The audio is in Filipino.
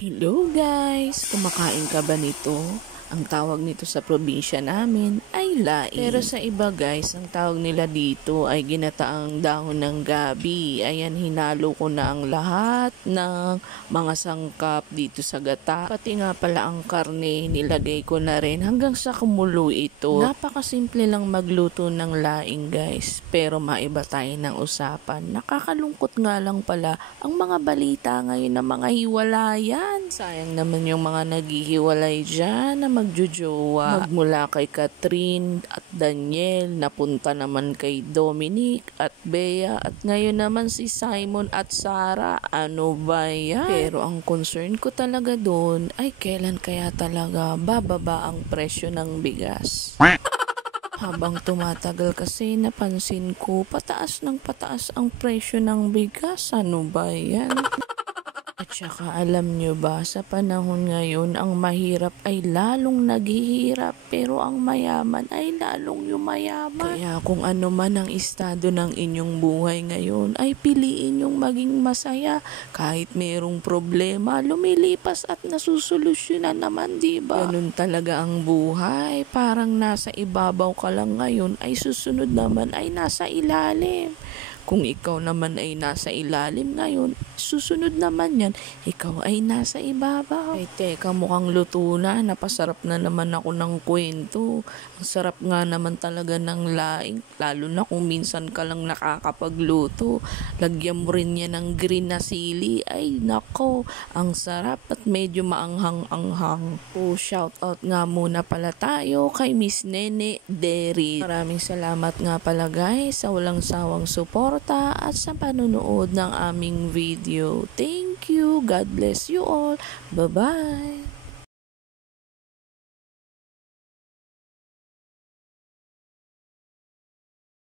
Hello guys! Kumakain ka ba nito? Ang tawag nito sa probinsya namin ay laing. Pero sa iba guys, ang tawag nila dito ay ginataang dahon ng gabi. Ayan, hinalo ko na ang lahat ng mga sangkap dito sa gata. Pati nga pala ang karne, nilagay ko na rin hanggang sa kumulo ito. Napakasimple lang magluto ng laing guys. Pero maiba tayo ng usapan. Nakakalungkot nga lang pala ang mga balita ngayon ng mga hiwalayan. Sayang naman yung mga naghihiwalay dyan na magjojowa. Magmula kay Catherine at Daniel, napunta naman kay Dominic at Bea, at ngayon naman si Simon at Sarah. Ano ba yan? Pero ang concern ko talaga doon ay kailan kaya talaga bababa ang presyo ng bigas. Habang tumatagal kasi napansin ko pataas ng pataas ang presyo ng bigas. Ano ba yan? At saka alam nyo ba, sa panahon ngayon, ang mahirap ay lalong naghihirap, pero ang mayaman ay lalong yumayaman. Kaya kung ano man ang estado ng inyong buhay ngayon, ay piliin yung maging masaya. Kahit mayroong problema, lumilipas at nasusolusyonan naman, diba? Ganun talaga ang buhay. Parang nasa ibabaw ka lang ngayon, ay susunod naman ay nasa ilalim. Kung ikaw naman ay nasa ilalim ngayon, susunod naman yan, ikaw ay nasa ibabaw. Ay teka, mukhang luto na, napasarap na naman ako ng kwento. Ang sarap nga naman talaga ng laing, lalo na kung minsan ka lang nakakapagluto. Lagyan mo rin yan ng green na sili, ay nako, ang sarap at medyo maanghang-anghang. Shout out nga muna pala tayo kay Miss Nene Derry. Maraming salamat nga pala guys sa walang sawang support at sa panunood ng aming video. Thank you. God bless you all. Bye-bye.